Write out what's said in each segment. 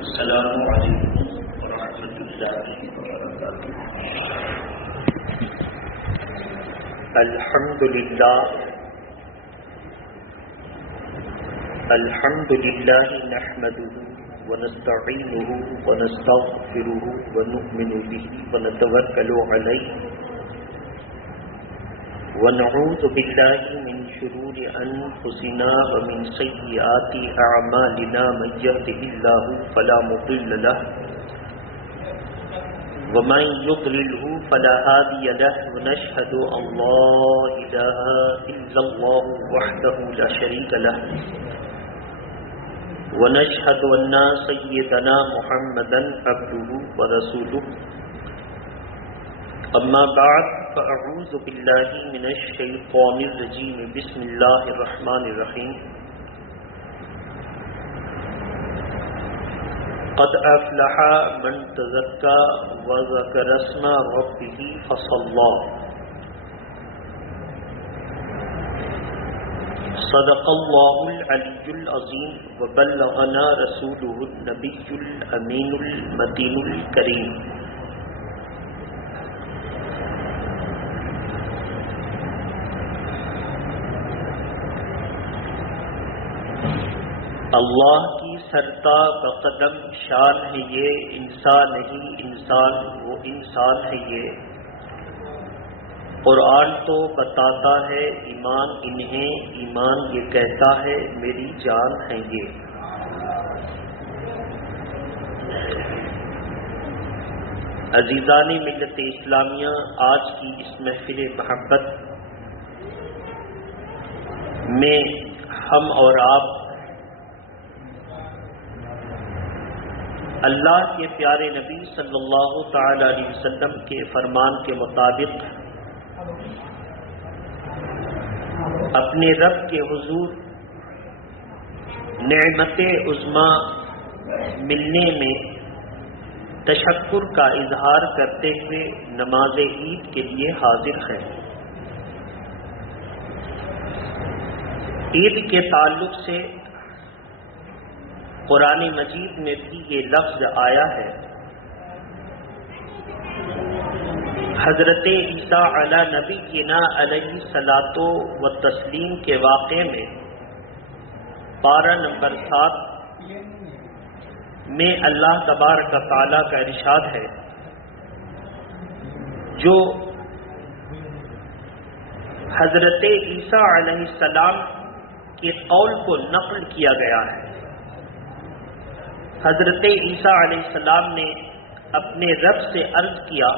السلام علیکم ورحمۃ اللہ وبرکاتہ۔ الحمد للہ نحمده ونستعینه ونستغفره ونؤمن به ونتوکل علیہ ونعوذ باللہ من شرور انفسنا ومن سیئات اعمالنا من یهده اللہ فلا مضل له ومن يضلله فلا هادي له ونشهد ان لا اله الا الله وحده لا شريك له ونشهد ان سيدنا محمدا عبده ورسوله اما بعد فاعوذ باللہ من الشیطان الرجیم بسم اللہ الرحمن الرحیم قد افلح من تزکى وذکر اسم ربه فصلى صدق اللہ العلی العظیم وبلغنا رسوله النبی الامین المتین الکریم۔ اللہ کی سرتا بقدم شان ہے یہ، انسان نہیں انسان وہ انسان ہے یہ۔ قرآن تو بتاتا ہے ایمان انہیں، ایمان یہ کہتا ہے میری جان ہے یہ۔ عزیزان ملت اسلامیہ، آج کی اس محفل محبت میں ہم اور آپ اللہ کے پیارے نبی صلی اللہ تعالی علیہ وسلم کے فرمان کے مطابق اپنے رب کے حضور نعمت عظما ملنے میں تشکر کا اظہار کرتے ہوئے نماز عید کے لیے حاضر ہیں۔ عید کے تعلق سے قرآن مجید میں بھی یہ لفظ آیا ہے۔ حضرت عیسیٰ علی نبینا علیہ الصلاۃ والتسلیم کے واقعے میں پارہ نمبر 7 میں اللہ تبارک تعالیٰ کا ارشاد ہے، جو حضرت عیسیٰ علیہ السلام کے قول کو نقل کیا گیا ہے۔ حضرت عیسیٰ علیہ السلام نے اپنے رب سے عرض کیا،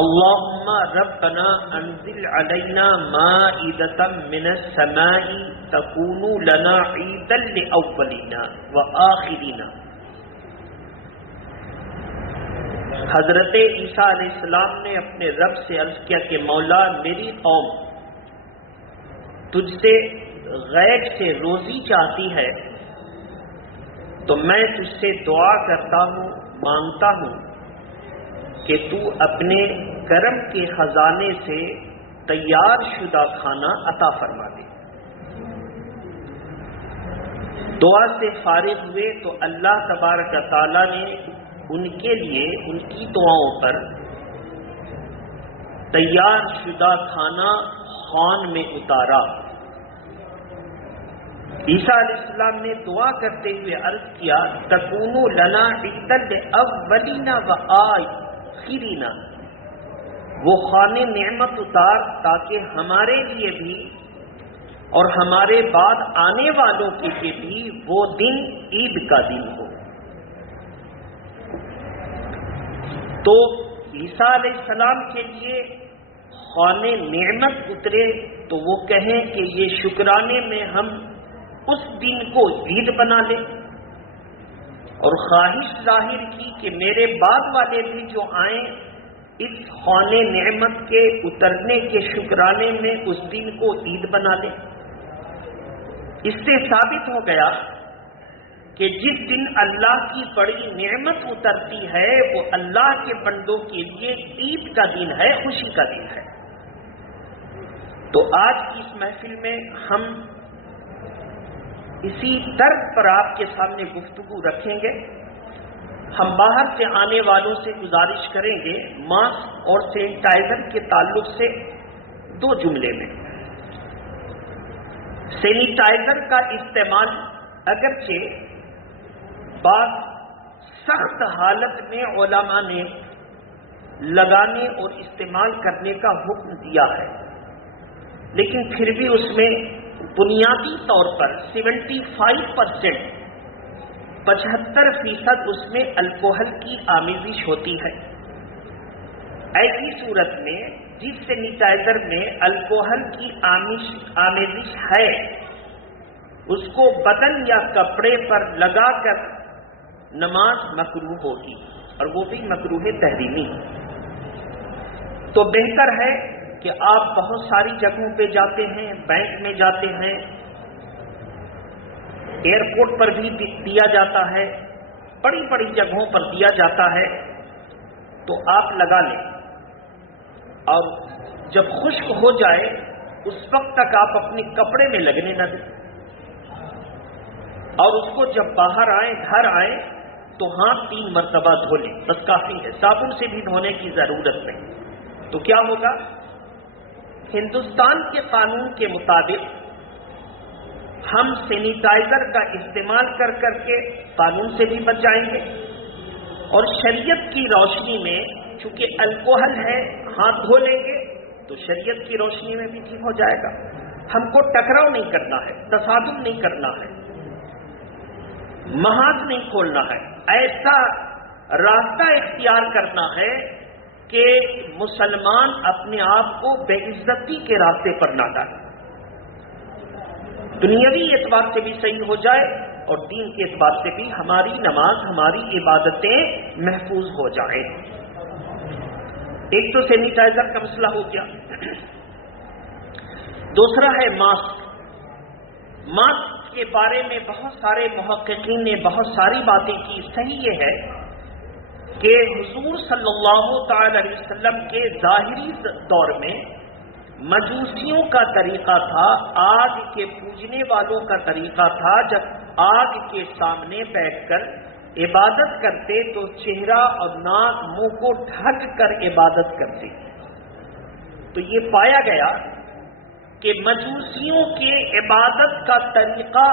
اللہم ربنا انزل علینا مائدۃ من السماء تکون لنا عیدا لاولنا وآخرنا۔ حضرت عیسیٰ علیہ السلام نے اپنے رب سے عرض کیا کہ مولا، میری قوم تجھ سے غیب سے روزی چاہتی ہے، تو میں تجھ سے دعا کرتا ہوں، مانگتا ہوں کہ تو اپنے کرم کے خزانے سے تیار شدہ کھانا عطا فرما دے۔ دعا سے فارغ ہوئے تو اللہ تبارک تعالیٰ نے ان کے لیے ان کی دعاؤں پر تیار شدہ کھانا خوان میں اتارا۔ عیسیٰ علیہ السلام نے دعا کرتے ہوئے عرض کیا، تکونو لنا عیدا لاولنا وآخرنا، وہ خوان نعمت اتار تاکہ ہمارے لیے بھی اور ہمارے بعد آنے والوں کے لیے بھی وہ دن عید کا دن ہو۔ تو عیسیٰ علیہ السلام کے لیے خوان نعمت اترے تو وہ کہیں کہ یہ شکرانے میں ہم اس دن کو عید بنا لیں، اور خواہش ظاہر کی کہ میرے بعد والے بھی جو آئیں اس خوان نعمت کے اترنے کے شکرانے میں اس دن کو عید بنا لیں۔ اس سے ثابت ہو گیا کہ جس دن اللہ کی بڑی نعمت اترتی ہے وہ اللہ کے بندوں کے لیے عید کا دن ہے، خوشی کا دن ہے۔ تو آج کی اس محفل میں ہم اسی طرز پر آپ کے سامنے گفتگو رکھیں گے. ہم باہر سے آنے والوں سے گزارش کریں گے ماسک اور سینیٹائزر کے تعلق سے 2 جملے میں. سینیٹائزر کا استعمال اگرچہ بعض سخت حالت میں علماء نے لگانے اور استعمال کرنے کا حکم دیا ہے، لیکن پھر بھی اس میں بنیادی طور پر 75% 75% اس میں الکوہل کی آمیزش ہوتی ہے. ایسی صورت میں جس سینیٹائزر میں الکوہل کی آمیزش ہے اس کو بدن یا کپڑے پر لگا کر نماز مکروہ ہوگی، اور وہ بھی مکروہ تحریمی. تو بہتر ہے کہ آپ بہت ساری جگہوں پہ جاتے ہیں، بینک میں جاتے ہیں، ایئرپورٹ پر بھی دیا جاتا ہے، بڑی بڑی جگہوں پر دیا جاتا ہے، تو آپ لگا لیں اور جب خشک ہو جائے اس وقت تک آپ اپنے کپڑے میں لگنے نہ دیں، اور اس کو جب باہر آئیں گھر آئیں تو ہاتھ 3 مرتبہ دھو لیں، بس کافی ہے، صابن سے بھی دھونے کی ضرورت نہیں. تو کیا ہوگا؟ ہندوستان کے قانون کے مطابق ہم سینیٹائزر کا استعمال کر کر کے قانون سے بھی بچ جائیں گے، اور شریعت کی روشنی میں چونکہ الکوہل ہے ہاتھ دھو لیں گے تو شریعت کی روشنی میں بھی ٹھیک ہو جائے گا. ہم کو ٹکراؤ نہیں کرنا ہے، تصادم نہیں کرنا ہے، محاذ نہیں کھولنا ہے، ایسا راستہ اختیار کرنا ہے کہ مسلمان اپنے آپ کو بے عزتی کے راستے پر نہ ڈالے، دنیاوی اعتبار سے بھی صحیح ہو جائے اور دین کے اعتبار سے بھی ہماری نماز، ہماری عبادتیں محفوظ ہو جائیں. ایک تو سینیٹائزر کا مسئلہ ہو گیا. دوسرا ہے ماسک. ماسک کے بارے میں بہت سارے محققین نے بہت ساری باتیں کی. صحیح یہ ہے کہ حضور صلی اللہ تعالی علیہ وسلم کے ظاہری دور میں مجوسیوں کا طریقہ تھا، آگ کے پوجنے والوں کا طریقہ تھا، جب آگ کے سامنے بیٹھ کر عبادت کرتے تو چہرہ اور ناک منہ کو ڈھک کر عبادت کرتے. تو یہ پایا گیا کہ مجوسیوں کے عبادت کا طریقہ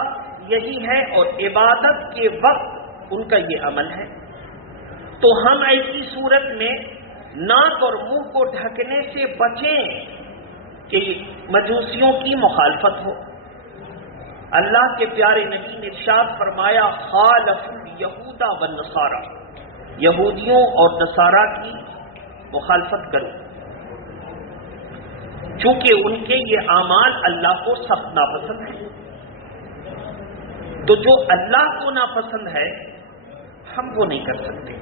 یہی ہے اور عبادت کے وقت ان کا یہ عمل ہے. تو ہم ایسی صورت میں ناک اور منہ کو ڈھکنے سے بچیں کہ مجوسیوں کی مخالفت ہو. اللہ کے پیارے نبی نے ارشاد فرمایا خالفوا الیہود والنصارى، یہودیوں اور نصارہ کی مخالفت کرو، چونکہ ان کے یہ اعمال اللہ کو سخت ناپسند ہے. تو جو اللہ کو ناپسند ہے ہم وہ نہیں کر سکتے.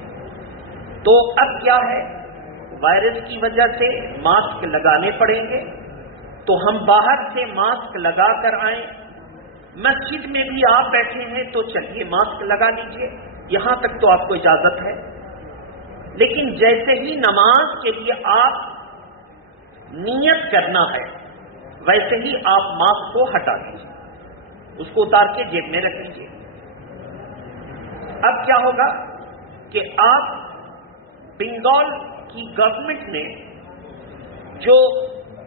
تو اب کیا ہے، وائرس کی وجہ سے ماسک لگانے پڑیں گے، تو ہم باہر سے ماسک لگا کر آئیں. مسجد میں بھی آپ بیٹھے ہیں تو چلیے ماسک لگا لیجئے، یہاں تک تو آپ کو اجازت ہے. لیکن جیسے ہی نماز کے لیے آپ نیت کرنا ہے ویسے ہی آپ ماسک کو ہٹا دیجیے، اس کو اتار کے جیب میں رکھ لیجیے. اب کیا ہوگا کہ آپ بنگال کی گورنمنٹ نے جو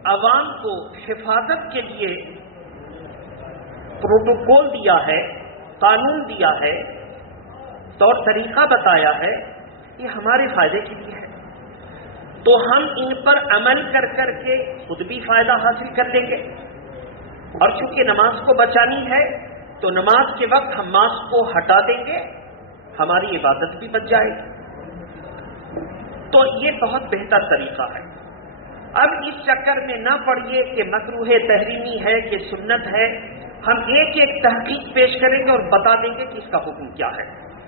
عوام کو حفاظت کے لیے پروٹوکول دیا ہے، قانون دیا ہے، طور طریقہ بتایا ہے، یہ ہمارے فائدے کے لیے ہے. تو ہم ان پر عمل کر کر کے خود بھی فائدہ حاصل کر لیں گے، اور چونکہ نماز کو بچانی ہے تو نماز کے وقت ہم ماسک کو ہٹا دیں گے، ہماری عبادت بھی بچ جائے گی. تو یہ بہت بہتر طریقہ ہے. اب اس چکر میں نہ پڑیے کہ مکروہ تحریمی ہے کہ سنت ہے. ہم ایک ایک تحقیق پیش کریں گے اور بتا دیں گے کہ اس کا حکم کیا ہے،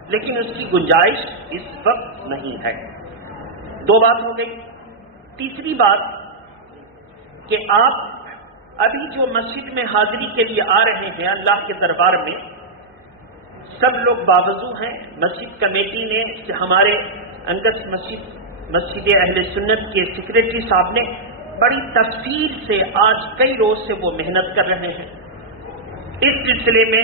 لیکن اس کی گنجائش اس وقت نہیں ہے. 2 بات ہو گئی. تیسری بات کہ آپ ابھی جو مسجد میں حاضری کے لیے آ رہے ہیں اللہ کے دربار میں، سب لوگ باوضو ہیں. مسجد کمیٹی نے، ہمارے انگس مسجد اہل سنت کے سیکریٹری صاحب نے بڑی تفصیل سے آج کئی روز سے وہ محنت کر رہے ہیں. اس سلسلے میں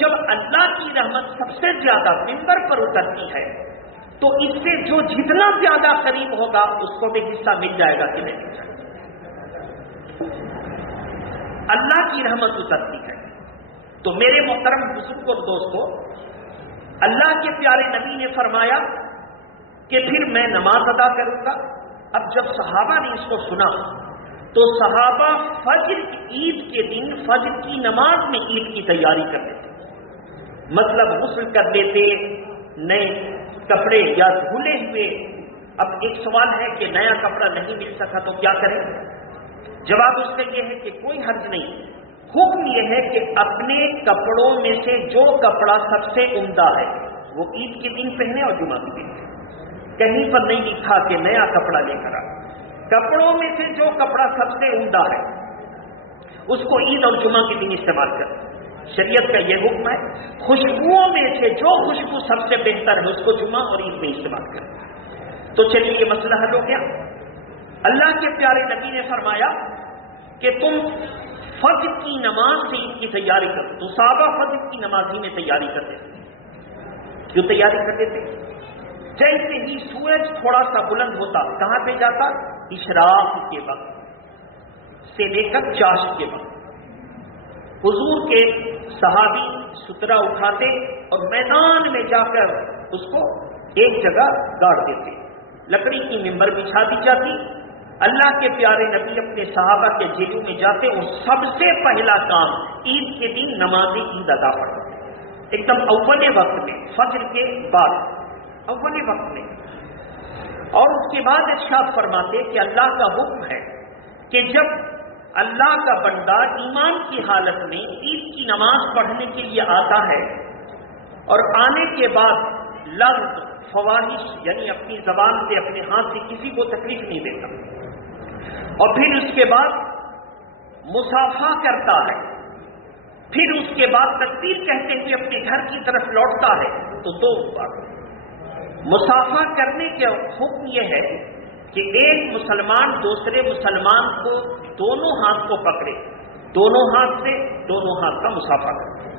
جب اللہ کی رحمت سب سے زیادہ منبر پر اترتی ہے تو اس سے جو جتنا زیادہ قریب ہوگا اس کو بھی حصہ مل جائے گا کہ نہیں مل جائے گا. اللہ کی رحمت اترتی ہے. تو میرے محترم بزرگ اور دوستو، اللہ کے پیارے نبی نے فرمایا کہ پھر میں نماز ادا کروں گا. اب جب صحابہ نے اس کو سنا تو صحابہ فجر عید کے دن فجر کی نماز میں عید کی تیاری کر لیتے، مطلب غسل کر لیتے، نئے کپڑے یا دھلے ہوئے. اب ایک سوال ہے کہ نیا کپڑا نہیں مل سکا تو کیا کریں؟ جواب اس کا یہ ہے کہ کوئی حرج نہیں. حکم یہ ہے کہ اپنے کپڑوں میں سے جو کپڑا سب سے عمدہ ہے وہ عید کے دن پہنے اور جمعہ کے دن پہنے. کہیں پر نہیں لکھا کہ نیا کپڑا لے کر آ. کپڑوں میں سے جو کپڑا سب سے عمدہ ہے اس کو عید اور جمعہ کے دن استعمال کریں. شریعت کا یہ حکم ہے. خوشبوؤں میں سے جو خوشبو سب سے بہتر ہے اس کو جمعہ اور عید میں استعمال کریں. تو چلیے یہ مسئلہ حل ہو گیا. اللہ کے پیارے نبی نے فرمایا کہ تم فجر کی نماز سے عید کی تیاری کرو. تو صحابہ فجر کی نماز ہی میں تیاری کرتے تھے. کیوں تیاری کرتے تھے؟ جیسے ہی سورج تھوڑا سا بلند ہوتا کہاں پہ جاتا؟ اشراق کے وقت سے لے کر چاشت کے وقت حضور کے صحابی سترا اٹھاتے اور میدان میں جا کر اس کو ایک جگہ گاڑ دیتے. لکڑی کی ممبر بچھا دی جاتی. اللہ کے پیارے نبی اپنے صحابہ کے جیلوں میں جاتے اور سب سے پہلا کام عید کے دن نماز عید ادا پڑھتے، ایک دم اول وقت میں، فجر کے بعد اول وقت میں. اور اس کے بعد ارشاد فرماتے کہ اللہ کا حکم ہے کہ جب اللہ کا بندہ ایمان کی حالت میں عید کی نماز پڑھنے کے لیے آتا ہے اور آنے کے بعد لفظ فواحش یعنی اپنی زبان سے اپنے ہاتھ سے کسی کو تکلیف نہیں دیتا اور پھر اس کے بعد مصافحہ کرتا ہے، پھر اس کے بعد تکبیر کہتے ہوئے اپنے گھر کی طرف لوٹتا ہے، تو دو بات. مصافحہ کرنے کا حکم یہ ہے کہ ایک مسلمان دوسرے مسلمان کو دونوں ہاتھ کو پکڑے، دونوں ہاتھ سے دونوں ہاتھ کا مصافحہ کرے.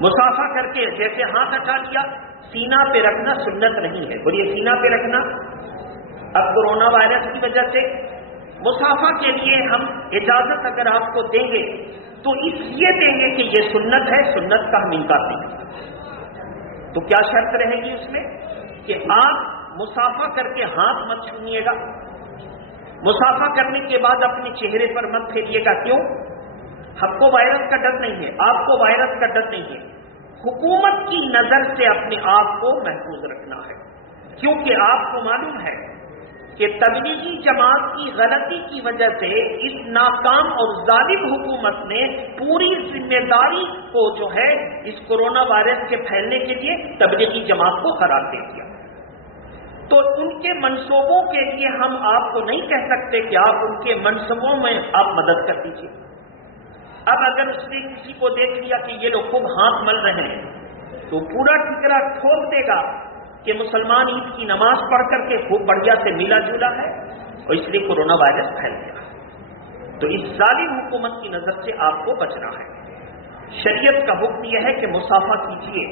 مصافحہ کر کے جیسے ہاتھ ہٹا لیا، سینہ پہ رکھنا سنت نہیں ہے. بولیے سینہ پہ رکھنا. اب کورونا وائرس کی وجہ سے مصافحہ کے لیے ہم اجازت اگر آپ کو دیں گے تو اس لیے دیں گے کہ یہ سنت ہے، سنت کا ہم انکار نہیں کرتے. تو کیا شرط رہے گی اس میں کہ آپ مصافحہ کر کے ہاتھ مت چھوئیے گا. مصافحہ کرنے کے بعد اپنے چہرے پر مت پھیریے گا. کیوں؟ ہم کو وائرس کا ڈر نہیں ہے، آپ کو وائرس کا ڈر نہیں ہے. حکومت کی نظر سے اپنے آپ کو محفوظ رکھنا ہے، کیونکہ آپ کو معلوم ہے کہ تبلیغی جماعت کی غلطی کی وجہ سے اس ناکام اور ظالم حکومت نے پوری ذمہ داری کو جو ہے اس کورونا وائرس کے پھیلنے کے لیے تبلیغی جماعت کو قرار دے دیا. تو ان کے منصوبوں کے لیے ہم آپ کو نہیں کہہ سکتے کہ آپ ان کے منصوبوں میں آپ مدد کر دیجیے. اب اگر اس نے کسی کو دیکھ لیا کہ یہ لوگ خوب ہاتھ مل رہے ہیں تو پورا ٹھکرا ٹھوک دے گا کہ مسلمان عید کی نماز پڑھ کر کے خوب بڑھیا سے ملا جلا ہے اور اس لیے کورونا وائرس پھیل گیا. تو اس ظالم حکومت کی نظر سے آپ کو بچنا ہے. شریعت کا حکم یہ ہے کہ مصافحہ کیجیے.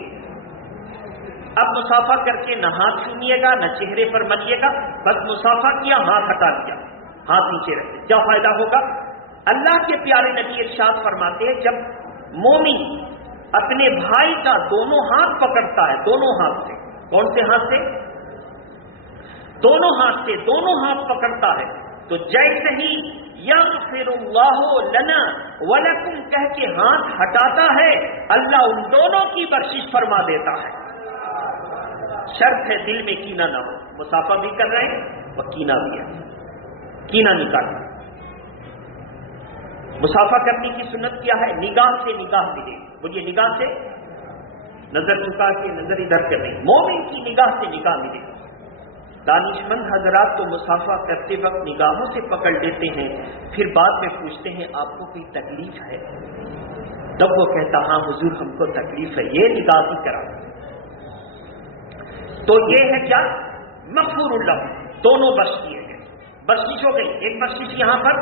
اب مصافحہ کر کے نہ ہاتھ چھوئیے گا نہ چہرے پر ملیے گا، بس مصافحہ کیا، ہاتھ ہٹا دیا، ہاتھ نیچے رکھے. کیا فائدہ ہوگا؟ اللہ کے پیارے نبی ارشاد فرماتے ہیں جب مومن اپنے بھائی کا دونوں ہاتھ پکڑتا ہے، دونوں ہاتھ سے، کون سے ہاتھ سے؟ دونوں ہاتھ سے، دونوں ہاتھ پکڑتا ہے تو جیسے ہی یغفر اللہ لنا ولکم کہہ کے ہاتھ ہٹاتا ہے اللہ ان دونوں کی بخشش فرما دیتا ہے. شرط ہے دل میں کینہ نہ ہو. مصافحہ بھی کر رہے ہیں اور کینہ بھی ہے، کینہ نکالنا. مصافحہ کرنے کی سنت کیا ہے؟ نگاہ سے نگاہ ملے. بولیے نگاہ سے، نظر جھکا کے نظر ادھر کر نہیں، مومن کی نگاہ سے نگاہ ملے. دانشمند حضرات تو مصافحہ کرتے وقت نگاہوں سے پکڑ لیتے ہیں، پھر بعد میں پوچھتے ہیں آپ کو کوئی تکلیف ہے؟ تب وہ کہتا ہاں حضور ہم کو تکلیف ہے. یہ نگاہ ہی کرا. تو یہ ہے کیا؟ مغفور اللہ، دونوں بخش دیے گئے. بخشش ہو گئی. ایک بخشش یہاں پر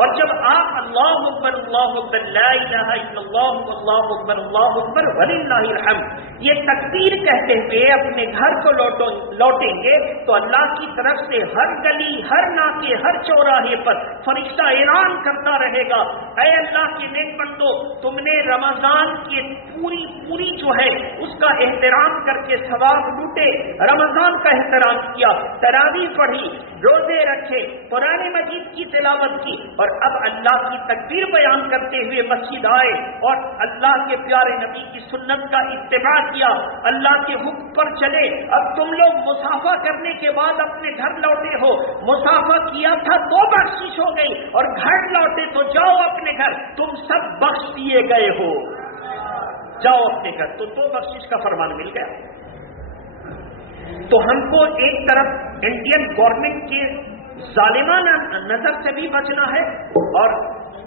اور جب آپ اللہ اکبر لا الہ الا اللہ اکبر وللہ الحمد یہ تکبیر کہتے ہوئے اپنے گھر کو لوٹیں گے تو اللہ کی طرف سے ہر گلی، ہر ناکے، ہر چوراہے پر فرشتہ اعلان کرتا رہے گا، اے اللہ کے نیک بندو، تم نے رمضان کی پوری جو ہے اس کا احترام کر کے ثواب لوٹے، رمضان کا احترام کیا، تراویح پڑھی، روزے رکھے، قرآن مجید کی تلاوت کی، اور اب اللہ کی تکبیر بیان کرتے ہوئے مسجد آئے اور اللہ کے پیارے نبی کی سنت کا اتباع کیا، اللہ کے حکم پر چلے۔ اب تم لوگ مسافہ کرنے کے بعد اپنے گھر لوٹے ہو، مسافہ کیا تھا تو بخشش ہو گئی، اور گھر لوٹے تو جاؤ اپنے گھر، تم سب بخش دیے گئے ہو، جاؤ اپنے گھر، تو دو بخشش کا فرمان مل گیا۔ تو ہم کو ایک طرف انڈین گورنمنٹ کے ظالمانہ نظر سے بھی بچنا ہے اور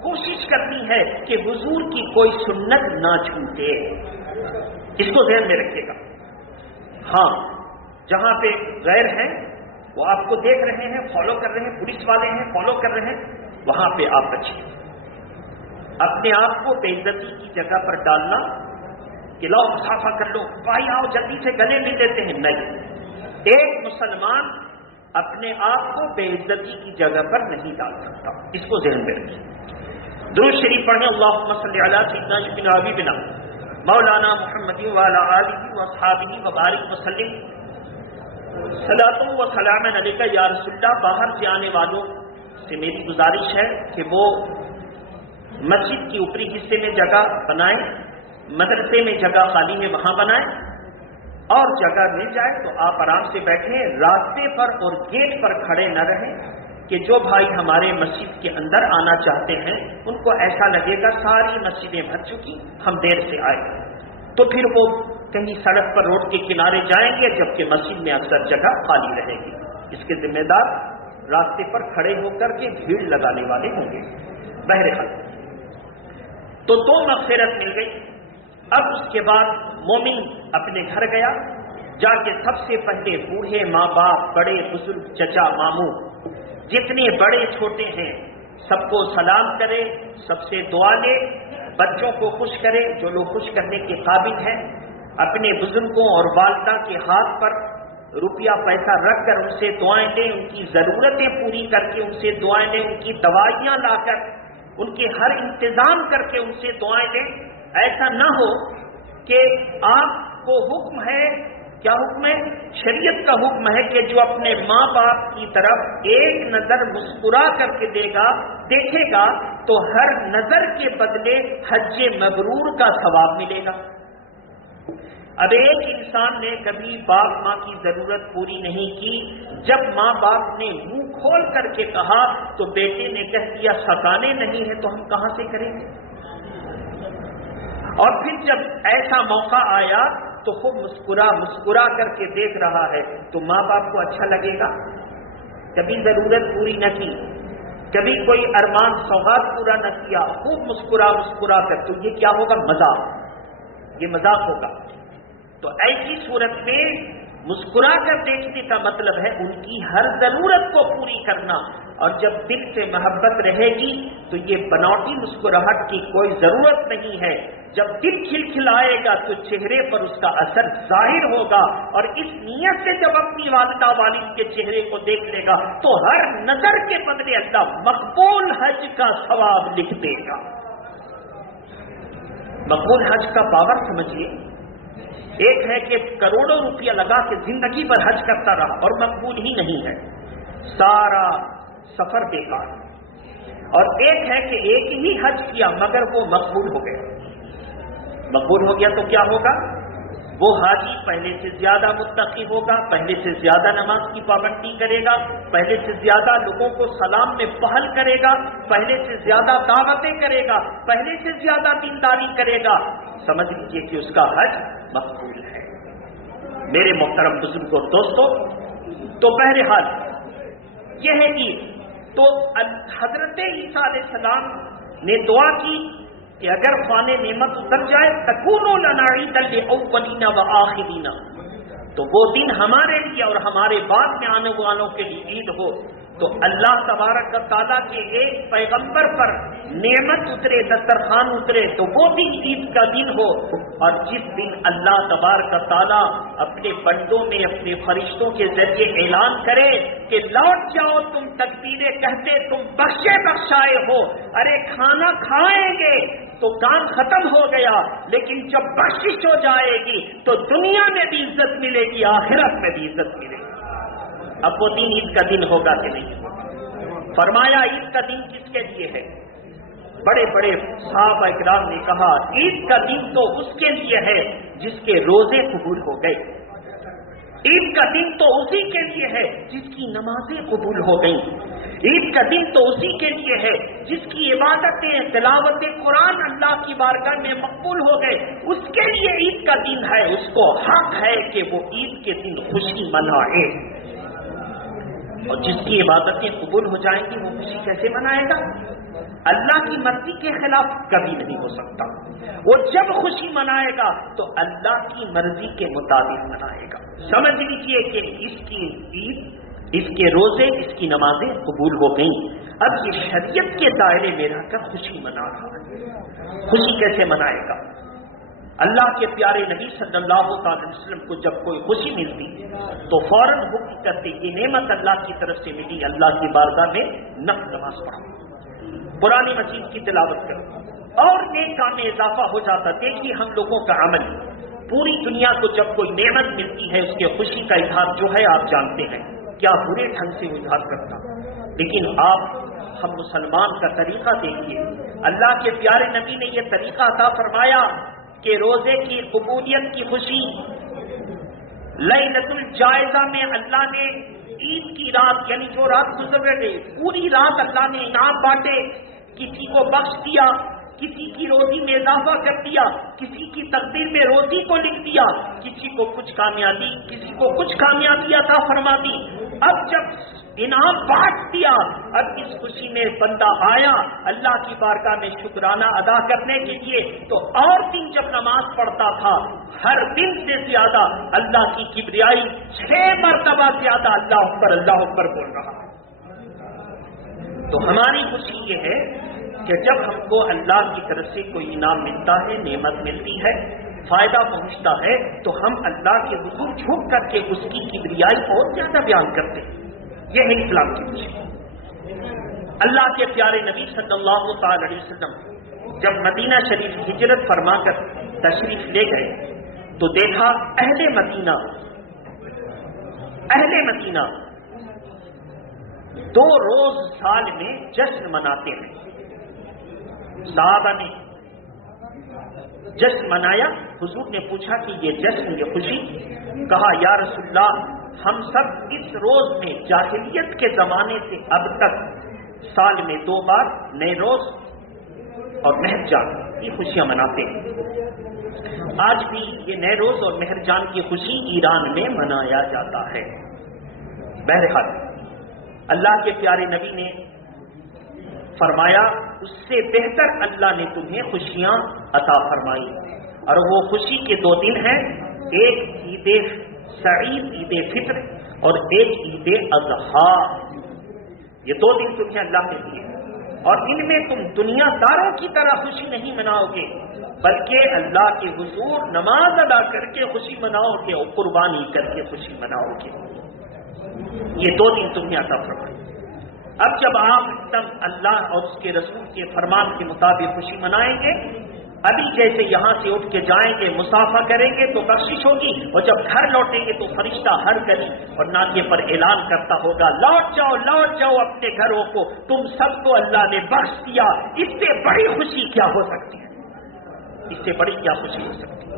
کوشش کرنی ہے کہ حضور کی کوئی سنت نہ چھوٹے، اس کو ذہن میں رکھیے گا۔ ہاں، جہاں پہ غیر ہیں وہ آپ کو دیکھ رہے ہیں، فالو کر رہے ہیں، پولیس والے ہیں فالو کر رہے ہیں، وہاں پہ آپ بچیے۔ اپنے آپ کو بے عزتی کی جگہ پر ڈالنا کہ لاؤ مسافہ کر لو، بھائی آؤ جلدی سے گلے مل لیتے ہیں، نہیں، ایک مسلمان اپنے آپ کو بے عزتی کی جگہ پر نہیں ڈال سکتا، اس کو ذہن میں رکھیں۔ درود شریف پڑھیں، اللہم صلی علی سیدنا ابن حبیبنا مولانا محمد وعلی آلہ واصحابہ وبارک وسلم۔ صلاۃ و سلام علیک یا رسول اللہ۔ باہر سے آنے والوں سے میری گزارش ہے کہ وہ مسجد کی اوپری حصے میں جگہ بنائیں، مدرسے میں جگہ خالی ہے وہاں بنائیں، اور جگہ مل جائے تو آپ آرام سے بیٹھیں، راستے پر اور گیٹ پر کھڑے نہ رہیں کہ جو بھائی ہمارے مسجد کے اندر آنا چاہتے ہیں ان کو ایسا لگے گا ساری مسجدیں بھر چکی، ہم دیر سے آئے، تو پھر وہ کہیں سڑک پر روڈ کے کنارے جائیں گے، جبکہ مسجد میں اکثر جگہ خالی رہے گی۔ اس کے ذمہ دار راستے پر کھڑے ہو کر کے بھیڑ لگانے والے ہوں گے۔ بہرحال تو دو مغفرت مل گئی۔ اب اس کے بعد مومن اپنے گھر گیا، جا کے سب سے پہلے بوڑھے ماں باپ، بڑے بزرگ، چچا ماموں، جتنے بڑے چھوٹے ہیں سب کو سلام کرے، سب سے دعا لے، بچوں کو خوش کرے جو لوگ خوش کرنے کے قابل ہیں، اپنے بزرگوں اور والدہ کے ہاتھ پر روپیہ پیسہ رکھ کر ان سے دعائیں لیں، ان کی ضرورتیں پوری کر کے ان سے دعائیں لیں، ان کی دوائیاں لا کر ان کے ہر انتظام کر کے ان سے دعائیں لیں۔ ایسا نہ ہو کہ آپ کو حکم ہے، کیا حکم ہے؟ شریعت کا حکم ہے کہ جو اپنے ماں باپ کی طرف ایک نظر مسکرا کر کے دیکھے گا تو ہر نظر کے بدلے حج مبرور کا ثواب ملے گا۔ اب ایک انسان نے کبھی باپ ماں کی ضرورت پوری نہیں کی، جب ماں باپ نے منہ کھول کر کے کہا تو بیٹے نے کہہ دیا ستانے نہیں ہے تو ہم کہاں سے کریں گے؟ اور پھر جب ایسا موقع آیا تو خوب مسکرا کر کے دیکھ رہا ہے تو ماں باپ کو اچھا لگے گا؟ کبھی ضرورت پوری نہ کی، کبھی کوئی ارمان سوغات پورا نہ کیا، خوب مسکرا کر، تو یہ کیا ہوگا؟ مذاق، یہ مذاق ہوگا۔ تو ایسی صورت میں مسکرا کر دیکھنے کا مطلب ہے ان کی ہر ضرورت کو پوری کرنا، اور جب دل سے محبت رہے گی تو یہ بناوٹی مسکراہٹ کی کوئی ضرورت نہیں ہے۔ جب دل کھلکھلائے گا تو چہرے پر اس کا اثر ظاہر ہوگا، اور اس نیت سے جب اپنی والدہ والد کے چہرے کو دیکھ لے گا تو ہر نظر کے بدلے اللہ مقبول حج کا ثواب لکھ دے گا۔ مقبول حج کا پاور سمجھیے، ایک ہے کہ کروڑوں روپیہ لگا کے زندگی پر حج کرتا رہا اور مقبول ہی نہیں ہے، سارا سفر بیکار، اور ایک ہے کہ ایک ہی حج کیا مگر وہ مقبول ہو گیا۔ مقبول ہو گیا تو کیا ہوگا؟ وہ حاجی پہلے سے زیادہ متقی ہوگا، پہلے سے زیادہ نماز کی پابندی کرے گا، پہلے سے زیادہ لوگوں کو سلام میں پہل کرے گا، پہلے سے زیادہ دعوتیں کرے گا، پہلے سے زیادہ دینداری کرے گا۔ سمجھ لیجیے کہ اس کا حج مقبول ہے۔ میرے محترم بزرگوں اور دوستوں، تو بہرحال یہ ہے تو حضرت عیسیٰ علیہ السلام نے دعا کی کہ اگر خوان نعمت اتر جائے تکونوا لنا عیدا للاولین والآخرین، تو وہ دن ہمارے لیے اور ہمارے بعد میں آنے والوں کے لیے عید ہو۔ تو اللہ تبارک و تعالیٰ کے ایک پیغمبر پر نعمت اترے، دسترخوان اترے، تو وہ بھی عید کا دن ہو، اور جس دن اللہ تبارک و تعالیٰ اپنے بندوں میں اپنے فرشتوں کے ذریعے اعلان کرے کہ لوٹ جاؤ تم تکبیریں کہتے، تم بخشے بخشائے ہو، ارے کھانا کھائیں گے تو کام ختم ہو گیا، لیکن جب بخشش ہو جائے گی تو دنیا میں بھی عزت ملے گی، آخرت میں بھی عزت ملے گی۔ اب وہ دن عید کا دن ہوگا کہ نہیں؟ فرمایا عید کا دن کس کے لیے ہے؟ بڑے بڑے صحابہ اکرام نے کہا عید کا دن تو اس کے لیے ہے جس کے روزے قبول ہو گئے، عید کا دن تو اسی کے لیے ہے جس کی نمازیں قبول ہو گئیں، عید کا دن تو اسی کے لیے ہے جس کی عبادتیں، تلاوت قرآن اللہ کی بارگاہ میں مقبول ہو گئے، اس کے لیے عید کا دن ہے، اس کو حق ہے کہ وہ عید کے دن خوشی منائے۔ اور جس کی عبادتیں قبول ہو جائیں گی وہ خوشی کیسے منائے گا؟ اللہ کی مرضی کے خلاف کبھی نہیں ہو سکتا، وہ جب خوشی منائے گا تو اللہ کی مرضی کے مطابق منائے گا۔ سمجھ لیجئے کہ اس کی عید، اس کے روزے، اس کی نمازیں قبول ہو گئیں، اب یہ شریعت کے دائرے میں رہ کر خوشی منا رہا ہے۔ خوشی کیسے منائے گا؟ اللہ کے پیارے نبی صلی اللہ علیہ وسلم کو جب کوئی خوشی ملتی تو فوراً حکم کرتے یہ نعمت اللہ کی طرف سے ملی، اللہ کی بارگاہ میں نفل نماز پڑھو، قرآن مجید کی تلاوت کرو، اور نیک کام میں اضافہ ہو جاتا۔ دیکھیے ہم لوگوں کا عمل، پوری دنیا کو جب کوئی نعمت ملتی ہے اس کے خوشی کا اظہار جو ہے آپ جانتے ہیں کیا برے ڈھنگ سے اظہار کرتا، لیکن آپ ہم مسلمان کا طریقہ دیکھیے، اللہ کے پیارے نبی نے یہ طریقہ عطا فرمایا کہ روزے کی قبولیت کی خوشی، لیلۃ الجائزہ میں اللہ نے عید کی رات، یعنی جو رات گزر رہے پوری رات اللہ نے انعام بانٹے، کسی کو بخش دیا، کسی کی روزی میں اضافہ کر دیا، کسی کی تقدیر میں روزی کو لکھ دیا، کسی کو کچھ کامیابی، کسی کو کچھ کامیابی عطا فرما دی۔ اب جب انعام بانٹ دیا، اب اس خوشی میں بندہ آیا اللہ کی بارگاہ میں شکرانہ ادا کرنے کے لیے، تو اور دن جب نماز پڑھتا تھا ہر دن سے زیادہ اللہ کی کبریائی 6 مرتبہ زیادہ اللہ اکبر بول رہا۔ تو ہماری خوشی یہ ہے کہ جب ہم کو اللہ کی طرف سے کوئی انعام ملتا ہے، نعمت ملتی ہے، فائدہ پہنچتا ہے، تو ہم اللہ کے حضور جھک کر کے اس کی کبریائی اور زیادہ بیان کرتے ہیں۔ یہ ہے اسلام کی خوشی۔ اللہ کے پیارے نبی صلی اللہ تعالی علیہ وسلم جب مدینہ شریف ہجرت فرما کر تشریف لے گئے تو دیکھا اہل مدینہ 2 روز سال میں جشن مناتے ہیں۔ صحابہ نے جشن منایا، حضور نے پوچھا کہ یہ جشن، یہ خوشی؟ کہا یا رسول اللہ ہم سب اس روز میں جاہلیت کے زمانے سے اب تک سال میں 2 بار نئے روز اور مہر جان کی خوشیاں مناتے ہیں۔ آج بھی یہ نئے روز اور مہر جان کی خوشی ایران میں منایا جاتا ہے۔ بہرحال اللہ کے پیارے نبی نے فرمایا اس سے بہتر اللہ نے تمہیں خوشیاں عطا فرمائی، اور وہ خوشی کے 2 دن ہیں، ایک عید سعید، عید فطر، اور ایک عید اضحیٰ۔ یہ 2 دن تمہیں اللہ نے دیے، اور ان میں تم دنیا داروں کی طرح خوشی نہیں مناؤ گے، بلکہ اللہ کے حضور نماز ادا کر کے خوشی مناؤ گے اور قربانی کر کے خوشی مناؤ گے۔ یہ 2 دن تمہیں عطا فرمائے۔ اب جب آپ تم اللہ اور اس کے رسول کے فرمان کے مطابق خوشی منائیں گے، ابھی جیسے یہاں سے اٹھ کے جائیں گے، مسافہ کریں گے تو بخشش ہوگی، اور جب گھر لوٹیں گے تو فرشتہ ہر گلی اور ناکے پر اعلان کرتا ہوگا لوٹ جاؤ اپنے گھروں کو، تم سب کو اللہ نے بخش دیا۔ اس سے بڑی خوشی کیا ہو سکتی ہے؟ اس سے بڑی کیا خوشی ہو سکتی ہے؟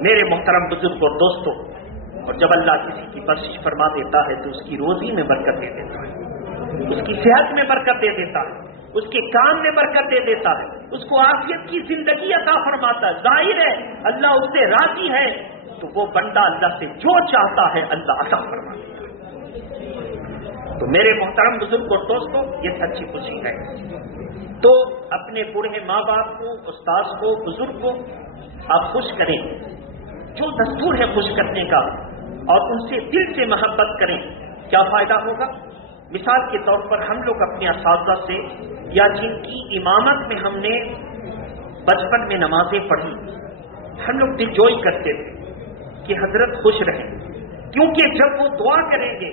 میرے محترم بزرگ اور دوستوں، اور جب اللہ کسی کی بخشش فرما دیتا ہے تو اس کی روزی میں برکت دے دیتا ہے، اس کی صحت میں برکت دے دیتا ہے، اس کے کام میں برکت دے دیتا ہے، اس کو عافیت کی زندگی عطا فرماتا ہے۔ ظاہر ہے اللہ اس سے راضی ہے تو وہ بندہ اللہ سے جو چاہتا ہے اللہ عطا فرماتا ہے۔ تو میرے محترم بزرگ اور دوستوں، یہ سچی خوشی ہے۔ تو اپنے بوڑھے ماں باپ کو، استاد کو، بزرگ کو آپ خوش کریں، جو دستور ہے خوش کرنے کا، اور ان سے دل سے محبت کریں۔ کیا فائدہ ہوگا؟ مثال کے طور پر ہم لوگ اپنے اساتذہ سے یا جن کی امامت میں ہم نے بچپن میں نمازیں پڑھی، ہم لوگ دلجوئی کرتے تھے کہ حضرت خوش رہیں، کیونکہ جب وہ دعا کریں گے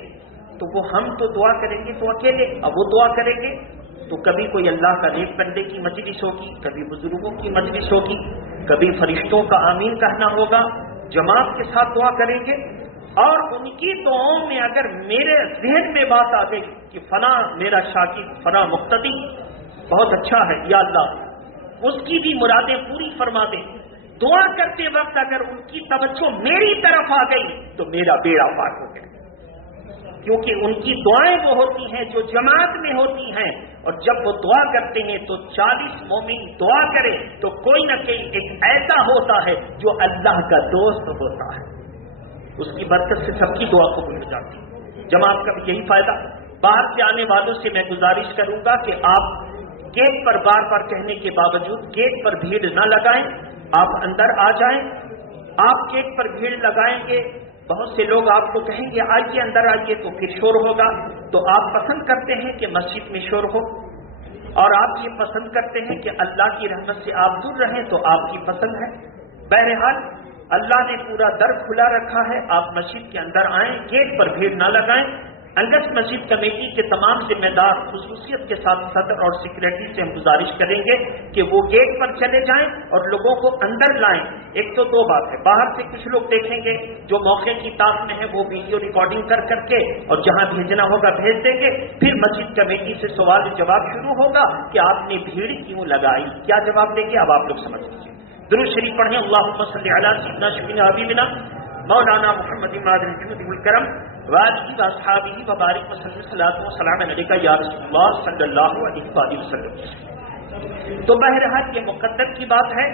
تو وہ ہم تو دعا کریں گے تو اکیلے، اب وہ دعا کریں گے تو کبھی کوئی اللہ کا نیک بندے کی مجلس ہوگی، کبھی بزرگوں کی مجلس ہوگی، کبھی فرشتوں کا آمین کہنا ہوگا، جماعت کے ساتھ دعا کریں گے، اور ان کی دعاؤں میں اگر میرے ذہن میں بات آ گئی کہ فلاں میرا شاگرد، فلاں مقتدی بہت اچھا ہے، یا اللہ اس کی بھی مرادیں پوری فرما دے، دعا کرتے وقت اگر ان کی توجہ میری طرف آ گئی تو میرا بیڑا پار ہو گیا، کیونکہ ان کی دعائیں وہ ہوتی ہیں جو جماعت میں ہوتی ہیں، اور جب وہ دعا کرتے ہیں تو 40 مومن دعا کرے تو کوئی نہ کوئی ایک ایسا ہوتا ہے جو اللہ کا دوست ہوتا ہے، اس کی برکت سے سب کی دعا قبول ہو جاتی ہے۔ جماعت کا بھی یہی فائدہ۔ باہر سے آنے والوں سے میں گزارش کروں گا کہ آپ گیٹ پر بار بار کہنے کے باوجود گیٹ پر بھیڑ نہ لگائیں، آپ اندر آ جائیں۔ آپ گیٹ پر بھیڑ لگائیں گے، بہت سے لوگ آپ کو کہیں گے آئیے اندر آئیے، تو پھر شور ہوگا، تو آپ پسند کرتے ہیں کہ مسجد میں شور ہو، اور آپ یہ پسند کرتے ہیں کہ اللہ کی رحمت سے آپ دور رہیں، تو آپ کی پسند ہے۔ بہرحال اللہ نے پورا در کھلا رکھا ہے، آپ مسجد کے اندر آئیں، گیٹ پر بھیڑ نہ لگائیں۔ انگس مسجد کمیٹی کے تمام ذمہ دار خصوصیت کے ساتھ صدر اور سیکریٹری سے ہم گزارش کریں گے کہ وہ گیٹ پر چلے جائیں اور لوگوں کو اندر لائیں۔ ایک تو دو بات ہے، باہر سے کچھ لوگ دیکھیں گے جو موقع کی طاق میں ہے، وہ ویڈیو ریکارڈنگ کر کے اور جہاں بھیجنا ہوگا بھیج دیں گے، پھر مسجد کمیٹی سے سوال جواب شروع ہوگا کہ آپ نے بھیڑ کیوں لگائی، کیا جواب دیں گے اب آپ لوگ سمجھ لیجیے۔ درود شریف پڑھیں، اللہم صلی علی سیدنا شفیعنا حبیبنا مولانا محمد مادر الجود والکرم وآلہ واصحابہ وبارک وسلم صلاۃ و سلام علیکہ یا رسول اللہ صلی اللہ علیہ وآلہ وسلم۔ تو بہرحال یہ مقدر کی بات ہے،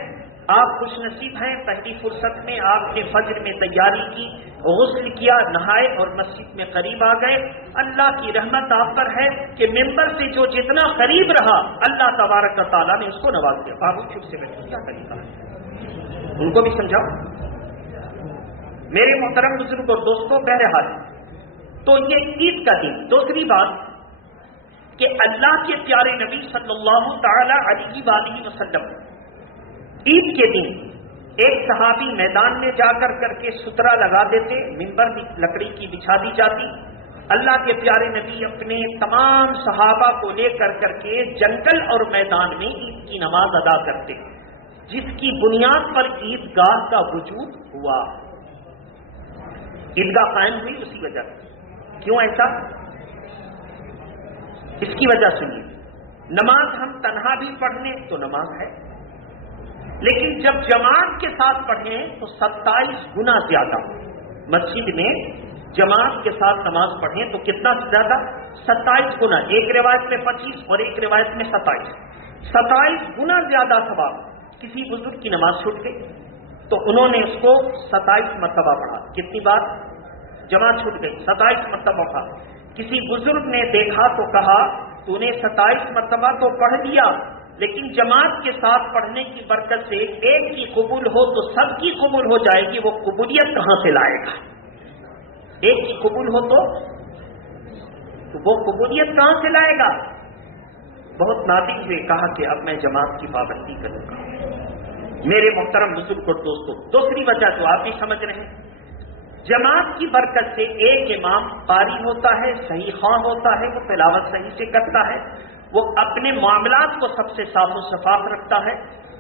آپ خوش نصیب ہیں، پہلی فرصت میں آپ نے فجر میں تیاری کی، غسل کیا، نہائے اور مسجد میں قریب آ گئے۔ اللہ کی رحمت آپ پر ہے کہ ممبر سے جو جتنا قریب رہا اللہ تبارک و تعالیٰ نے اس کو نواز دیا۔ بابو چپ سے بیٹھے، کیا طریقہ ہے ان کو بھی سمجھاؤ۔ میرے محترم بزرگ اور دوستوں، بہرحال تو یہ عید کا دن۔ دوسری بات کہ اللہ کے پیارے نبی صلی اللہ تعالی علیہ وآلہ وسلم عید کے دن ایک صحابی میدان میں جا کر کے سترا لگا دیتے، ممبر لکڑی کی بچھا دی جاتی، اللہ کے پیارے نبی اپنے تمام صحابہ کو لے کر کے جنگل اور میدان میں عید کی نماز ادا کرتے، جس کی بنیاد پر عیدگاہ کا وجود ہوا۔ عیدگاہ قائم ہوئی اسی وجہ سے۔ کیوں ایسا؟ اس کی وجہ سنیے، نماز ہم تنہا بھی پڑھ لیں تو نماز ہے، لیکن جب جماعت کے ساتھ پڑھیں تو 27 گنا زیادہ۔ مسجد میں جماعت کے ساتھ نماز پڑھیں تو کتنا زیادہ؟ 27 گنا۔ ایک روایت میں 25 اور ایک روایت میں 27 گنا زیادہ ثواب۔ کسی بزرگ کی نماز چھوٹ گئی تو انہوں نے اس کو 27 مرتبہ پڑھا۔ کتنی بار؟ جماعت چھوٹ گئی، 27 مرتبہ پڑھا۔ کسی بزرگ نے دیکھا تو کہا تو نے 27 مرتبہ تو پڑھ لیا، لیکن جماعت کے ساتھ پڑھنے کی برکت سے ایک کی قبول ہو تو سب کی قبول ہو جائے گی، وہ قبولیت کہاں سے لائے گا؟ ایک کی قبول ہو تو وہ قبولیت کہاں سے لائے گا؟ بہت نادر ہوئے کہا کہ اب میں جماعت کی پابندی کروں گا۔ میرے محترم بزرگ اور دوستوں، دوسری وجہ تو آپ بھی سمجھ رہے ہیں، جماعت کی برکت سے ایک امام قاری ہوتا ہے، صحیح خواہ ہوتا ہے، وہ تلاوت صحیح سے کرتا ہے، وہ اپنے معاملات کو سب سے صاف و شفاف رکھتا ہے،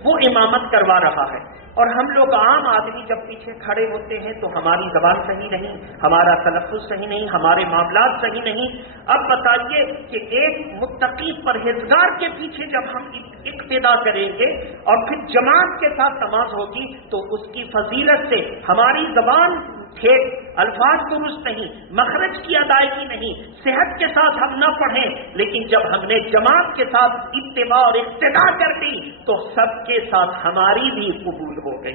وہ امامت کروا رہا ہے، اور ہم لوگ عام آدمی جب پیچھے کھڑے ہوتے ہیں تو ہماری زبان صحیح نہیں، ہمارا تلفظ صحیح نہیں، ہمارے معاملات صحیح نہیں۔ اب بتائیے کہ ایک متقی پرہیزگار کے پیچھے جب ہم اقتدا کریں گے اور پھر جماعت کے ساتھ نماز ہوگی تو اس کی فضیلت سے ہماری زبان ٹھیک، الفاظ درست نہیں، مخرج کی ادائیگی نہیں، صحت کے ساتھ ہم نہ پڑھیں، لیکن جب ہم نے جماعت کے ساتھ اتباع اور اقتداء کر دی تو سب کے ساتھ ہماری بھی قبول ہو گئی۔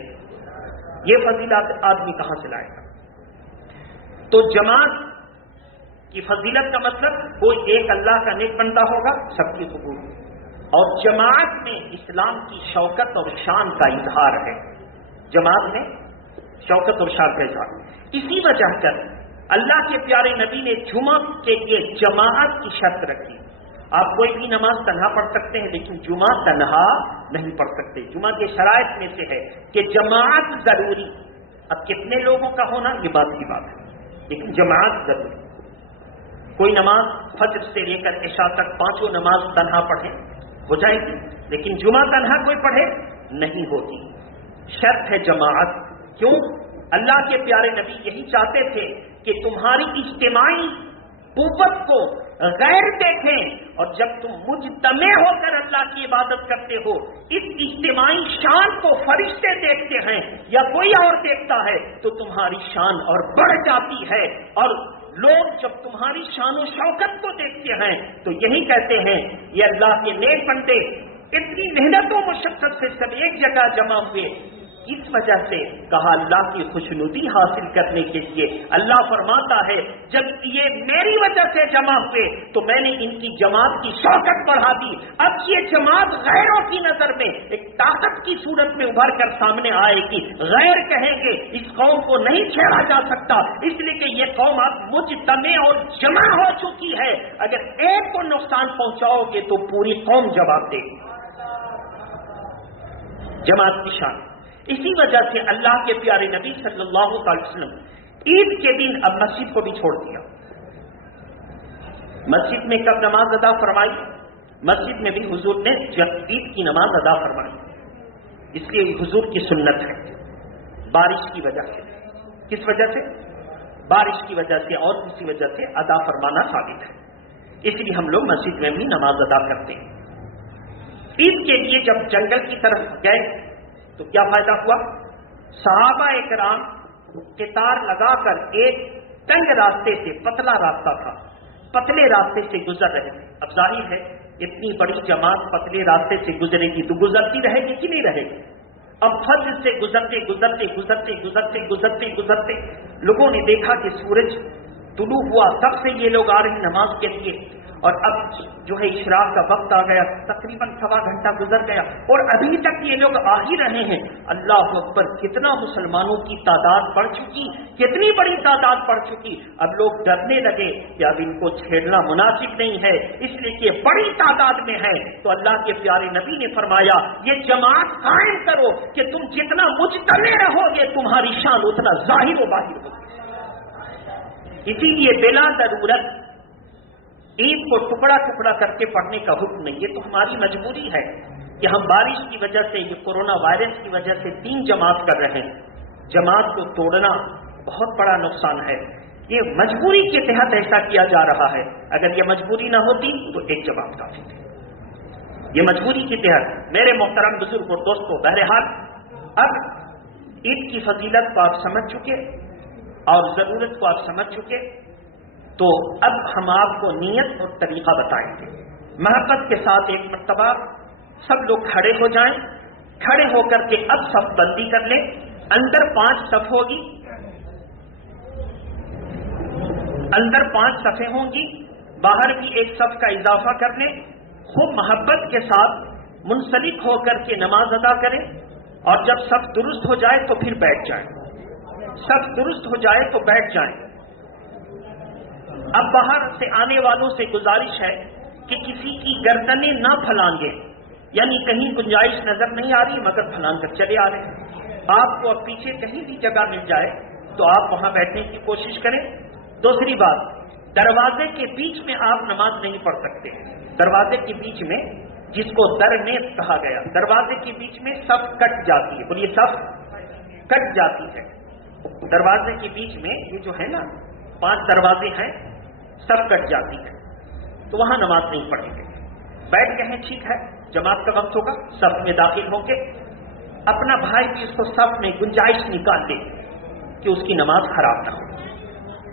یہ فضیلت آدمی کہاں سے لائے گا؟ تو جماعت کی فضیلت کا مطلب کوئی ایک اللہ کا نیک بندہ ہوگا، سب کی قبول، اور جماعت میں اسلام کی شوکت اور شان کا اظہار ہے۔ جماعت میں شوکت اور شان کا اظہار، اسی وجہ کر اللہ کے پیارے نبی نے جمعہ کے لیے جماعت کی شرط رکھی. آپ کوئی بھی نماز تنہا پڑھ سکتے ہیں لیکن جمعہ تنہا نہیں پڑھ سکتے. جمعہ کے شرائط میں سے ہے کہ جماعت ضروری. اب کتنے لوگوں کا ہونا یہ بات کی بات ہے لیکن جماعت ضروری. کوئی نماز فجر سے لے کر عشاء تک 5 نماز تنہا پڑھے ہو جائے گی لیکن جمعہ تنہا کوئی پڑھے نہیں ہوتی. شرط ہے جماعت. کیوں؟ اللہ کے پیارے نبی یہی چاہتے تھے کہ تمہاری اجتماعی قوت کو غیر دیکھیں اور جب تم مجتمع ہو کر اللہ کی عبادت کرتے ہو اس اجتماعی شان کو فرشتے دیکھتے ہیں یا کوئی اور دیکھتا ہے تو تمہاری شان اور بڑھ جاتی ہے. اور لوگ جب تمہاری شان و شوکت کو دیکھتے ہیں تو یہی کہتے ہیں یہ اللہ کے نیک بندے اتنی محنت و مشقت سے سب ایک جگہ جمع ہوئے. اس وجہ سے کہا اللہ کی خوشنودی حاصل کرنے کے لیے. اللہ فرماتا ہے جب یہ میری وجہ سے جمع ہوئے تو میں نے ان کی جماعت کی شوکت بڑھا دی. اب یہ جماعت غیروں کی نظر میں ایک طاقت کی صورت میں ابھر کر سامنے آئے گی. غیر کہیں گے اس قوم کو نہیں چھیڑا جا سکتا اس لیے کہ یہ قوم اب مجتمع اور جمع ہو چکی ہے. اگر ایک کو نقصان پہنچاؤ گے تو پوری قوم جواب دے گی. جماعت کی شان. اسی وجہ سے اللہ کے پیارے نبی صلی اللہ علیہ وسلم عید کے دن اب مسجد کو بھی چھوڑ دیا. مسجد میں کب نماز ادا فرمائی؟ مسجد میں بھی حضور نے عید کی نماز ادا فرمائی. اس لیے حضور کی سنت ہے. بارش کی وجہ سے. کس وجہ سے؟ بارش کی وجہ سے اور کسی وجہ سے ادا فرمانا ثابت ہے. اس لیے ہم لوگ مسجد میں بھی نماز ادا کرتے ہیں. عید کے لیے جب جنگل کی طرف گئے تو کیا فائدہ ہوا؟ صحابہ کرام قطار لگا کر ایک تنگ راستے سے, پتلا راستہ تھا, پتلے راستے سے گزر رہے تھے. اب ظاہر ہے اتنی بڑی جماعت پتلے راستے سے گزرے گی تو گزرتی رہے گی کہ نہیں رہے گی؟ اب فجر سے گزرتے گزرتے گزرتے گزرتے گزرتے گزرتے لوگوں نے دیکھا کہ سورج طلوع ہوا. تب سے یہ لوگ آ رہے ہیں نماز کے لیے اور اب جو ہے اشراق کا وقت آ گیا. تقریباً 1.25 گھنٹہ گزر گیا اور ابھی تک یہ لوگ آ ہی رہے ہیں. اللہ اکبر, کتنا مسلمانوں کی تعداد بڑھ چکی, کتنی بڑی تعداد بڑھ چکی. اب لوگ ڈرنے لگے کہ اب ان کو چھیڑنا مناسب نہیں ہے اس لیے کہ بڑی تعداد میں ہے. تو اللہ کے پیارے نبی نے فرمایا یہ جماعت قائم کرو کہ تم جتنا مجتمع رہو گے تمہاری شان اتنا ظاہر و باہر ہوگی. اسی لیے بلا ضرورت عید کو ٹکڑا ٹکڑا کر کے پڑھنے کا حکم نہیں. یہ تو ہماری مجبوری ہے کہ ہم بارش کی وجہ سے, یہ کورونا وائرس کی وجہ سے 3 جماعت کر رہے ہیں. جماعت کو توڑنا بہت بڑا نقصان ہے. یہ مجبوری کے تحت ایسا کیا جا رہا ہے. اگر یہ مجبوری نہ ہوتی تو ایک جماعت کافی تھی. یہ مجبوری کے تحت. میرے محترم بزرگ اور دوستوں, بہرحال اب عید کی فضیلت کو آپ سمجھ چکے اور ضرورت کو آپ سمجھ چکے تو اب ہم آپ کو نیت اور طریقہ بتائیں گے. محبت کے ساتھ ایک مرتبہ سب لوگ کھڑے ہو جائیں. کھڑے ہو کر کے اب صف بندی کر لیں. اندر 5 صف ہوگی, اندر 5 صفیں ہوں گی, باہر بھی ایک صف کا اضافہ کر لیں. خوب محبت کے ساتھ منسلک ہو کر کے نماز ادا کریں اور جب صف درست ہو جائے تو پھر بیٹھ جائیں. صف درست ہو جائے تو بیٹھ جائیں. اب باہر سے آنے والوں سے گزارش ہے کہ کسی کی گردنیں نہ پھلانگیں, یعنی کہیں گنجائش نظر نہیں آ رہی مگر پھلانگ کر چلے آ رہے ہیں. آپ کو اب پیچھے کہیں بھی جگہ مل جائے تو آپ وہاں بیٹھنے کی کوشش کریں. دوسری بات, دروازے کے بیچ میں آپ نماز نہیں پڑھ سکتے. دروازے کے بیچ میں, جس کو درمیز کہا گیا, دروازے کے بیچ میں صف کٹ جاتی ہے. بولیے صف کٹ جاتی ہے. دروازے کے بیچ میں یہ جو ہے نا 5 دروازے ہیں, سب کٹ جاتی ہے تو وہاں نماز نہیں پڑھیں گے. بیٹھ گئے ہیں ٹھیک ہے, جماعت کا وقت ہوگا صف میں داخل ہوں گے. اپنا بھائی بھی اس کو صف میں گنجائش نکال دے کہ اس کی نماز خراب نہ ہو.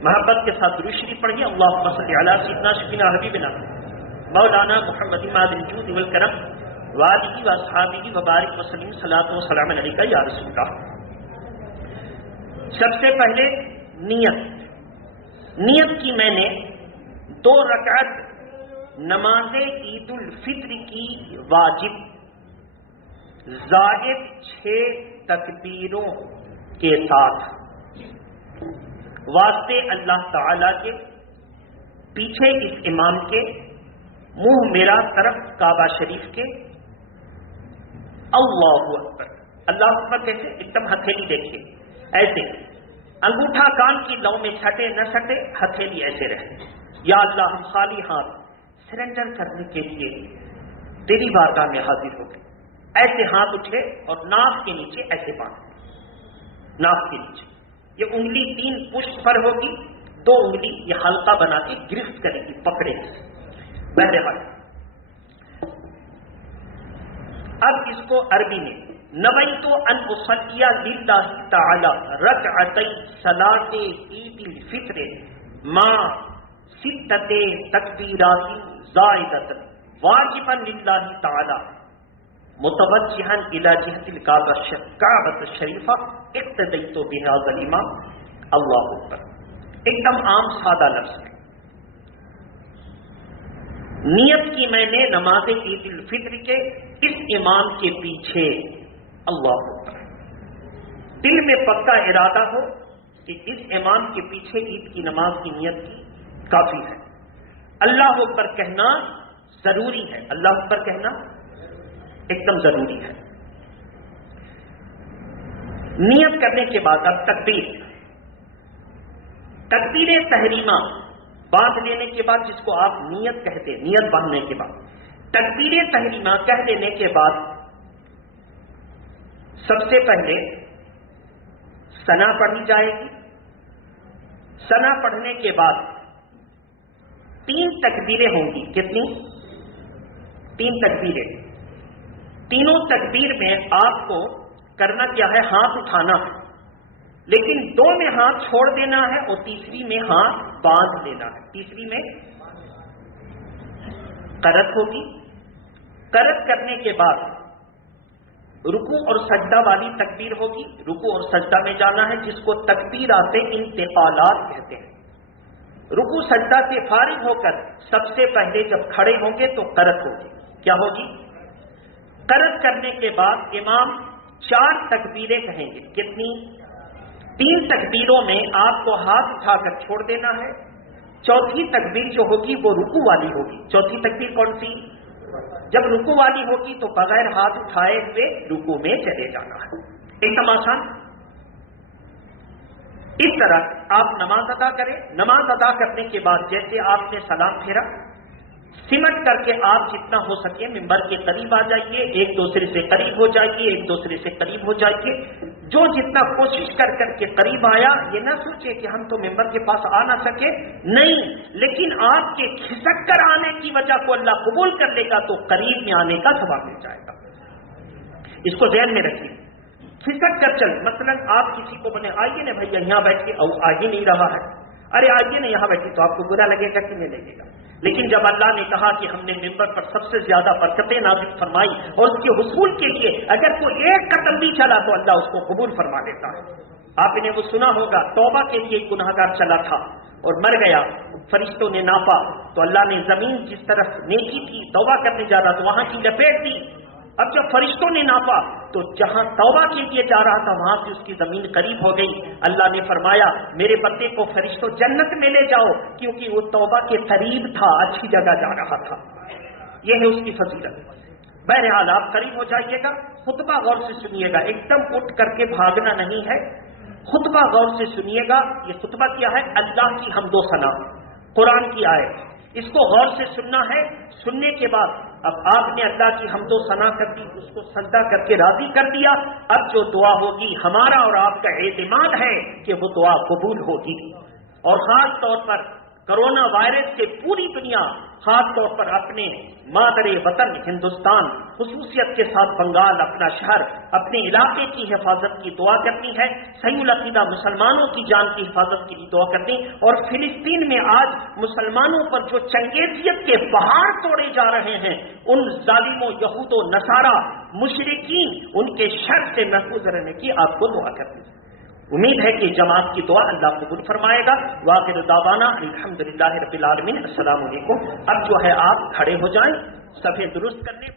محبت کے ساتھ درود شریف پڑھیے. اللہم صلی علی سیدنا شفیعنا حبیبنا مولانا محمد مادن الجود والکرم وآلہ واصحابہ وبارک وسلم صلاۃ و سلام علیک یا رسول اللہ. سب سے پہلے نیت کی میں نے 2 رکعت نماز عید الفطر کی واجب زائد 6 تکبیروں کے ساتھ واسطے اللہ تعالی کے، پیچھے اس امام کے، منہ میرا طرف کعبہ شریف کے، اللہ اکبر۔ اللہ اکبر کیسے؟ ایک دم ہتھیلی دیکھیے ایسے، انگوٹھا کان کی لو میں چھٹے نہ چھٹے، ہتھیلی ایسے رہے۔ یا اللہ ہم خالی ہاتھ سرنڈر کرنے کے لیے تیری بارگاہ میں حاضر ہو گئے۔ ایسے ہاتھ اٹھے اور ناک کے نیچے ایسے باندھ، ناک کے نیچے یہ انگلی 3 پشت پر ہوگی، 2 انگلی یہ حلقہ بنا کے گرفت کرے گی، پکڑے گی۔ بہرحال اب اس کو عربی میں نویت ان اصلی للہ تعالی رکعتی صلاۃ عید الفطر ما 6 تکبیرات زائدۃ واجبا للہ تعالی متوجہا الی جہت الکعبۃ الشریفہ اقتدیت بہذا الامام۔ اللہ اکبر، ایک دم عام سادہ لفظ ہے۔ نیت کی میں نے نماز عید الفطر کے اس امام کے پیچھے، اللہ اکبر، دل میں پکا ارادہ ہو کہ اس امام کے پیچھے عید کی نماز کی نیت کی کافی ہے۔ اللہ اکبر کہنا ضروری ہے، اللہ اکبر کہنا ایک دم ضروری ہے۔ نیت کرنے کے بعد اب تکبیر تحریمہ باندھ لینے کے بعد، جس کو آپ نیت کہتے ہیں، نیت باندھنے کے بعد تکبیر تحریمہ کہہ دینے کے بعد سب سے پہلے ثنا پڑھی جائے گی۔ ثنا پڑھنے کے بعد 3 تکبیریں ہوں گی۔ کتنی؟ 3 تکبیریں۔ تینوں تکبیر میں آپ کو کرنا کیا ہے؟ ہاتھ اٹھانا ہے، لیکن 2 میں ہاتھ چھوڑ دینا ہے اور تیسری میں ہاتھ باندھ لینا ہے۔ تیسری میں قرت ہوگی۔ قرت کرنے کے بعد رکوع اور سجدہ والی تکبیر ہوگی، رکوع اور سجدہ میں جانا ہے، جس کو تکبیرات انتقالات کہتے ہیں۔ رکوع سجدہ سے فارغ ہو کر سب سے پہلے جب کھڑے ہوں گے تو قرت ہوگی۔ کیا ہوگی؟ قرت کرنے کے بعد امام 4 تکبیریں کہیں گے۔ کتنی؟ 3 تکبیروں میں آپ کو ہاتھ اٹھا کر چھوڑ دینا ہے۔ چوتھی تکبیر جو ہوگی وہ رکوع والی ہوگی۔ چوتھی تکبیر کون سی؟ جب رکوع والی ہوگی تو بغیر ہاتھ اٹھائے ہوئے رکوع میں چلے جانا ہے۔ ایک دم آسان۔ اس طرح آپ نماز ادا کریں۔ نماز ادا کرنے کے بعد جیسے آپ نے سلام پھیرا، سمٹ کر کے آپ جتنا ہو سکے ممبر کے قریب آ جائیے، ایک دوسرے سے قریب ہو جائیے، ایک دوسرے سے قریب ہو جائیے۔ جو جتنا کوشش کر کے قریب آیا، یہ نہ سوچے کہ ہم تو ممبر کے پاس آ نہ سکے، نہیں، لیکن آپ کے کھسک کر آنے کی وجہ کو اللہ قبول کر لے گا تو قریب میں آنے کا ثواب مل جائے گا۔ اس کو ذہن میں رکھیے۔ کھسک کر چل، مثلا آپ کسی کو بولے آئیے نا بھائی یہاں بیٹھ کے، آ ہی نہیں رہا ہے، ارے آئیے نا یہاں بیٹھے، تو آپ کو برا لگے گا کہ نہیں لگے گا؟ لیکن جب اللہ نے کہا کہ ہم نے ممبر پر سب سے زیادہ برکتیں نازل فرمائی اور اس کے حصول کے لیے اگر کوئی ایک قدم بھی چلا تو اللہ اس کو قبول فرما لیتا ہے۔ آپ نے وہ سنا ہوگا، توبہ کے لیے ایک گناہگار چلا تھا اور مر گیا، فرشتوں نے ناپا تو اللہ نے زمین جس طرف نیکی تھی توبہ کرنے جا رہا تو وہاں کی لپیٹ دی۔ اب جب فرشتوں نے ناپا تو جہاں توبہ کے لیے جا رہا تھا وہاں سے اس کی زمین قریب ہو گئی۔ اللہ نے فرمایا میرے بندے کو فرشتوں جنت میں لے جاؤ، کیونکہ وہ توبہ کے قریب تھا، اچھی جگہ جا رہا تھا۔ یہ ہے اس کی فضیلت۔ بہرحال آپ قریب ہو جائیے گا، خطبہ غور سے سنیے گا، ایک دم اٹھ کر کے بھاگنا نہیں ہے، خطبہ غور سے سنیے گا۔ یہ خطبہ کیا ہے؟ اللہ کی حمد و ثنا، قرآن کی آیت، اس کو غور سے سننا ہے۔ سننے کے بعد اب آپ نے اللہ کی حمد و ثنا کر دی، اس کو سجدہ کر کے راضی کر دیا۔ اب جو دعا ہوگی ہمارا اور آپ کا اعتماد ہے کہ وہ دعا قبول ہوگی، اور خاص طور پر کرونا وائرس سے پوری دنیا، خاص طور پر اپنے مادر وطن ہندوستان، خصوصیت کے ساتھ بنگال اپنا شہر، اپنے علاقے کی حفاظت کی دعا کرنی ہے، صحیح العقیدہ مسلمانوں کی جان کی حفاظت کی دعا کرنی، اور فلسطین میں آج مسلمانوں پر جو چنگیزیت کے پہاڑ توڑے جا رہے ہیں، ان ظالموں یہود و نصارہ مشرکین، ان کے شر سے محفوظ رہنے کی آپ کو دعا کرنی ہے۔ امید ہے کہ جماعت کی دعا اللہ قبول فرمائے گا۔ وآخر دعوانا الحمدللہ رب العالمین۔ السلام علیکم۔ اب جو ہے آپ کھڑے ہو جائیں صفحے درست کرنے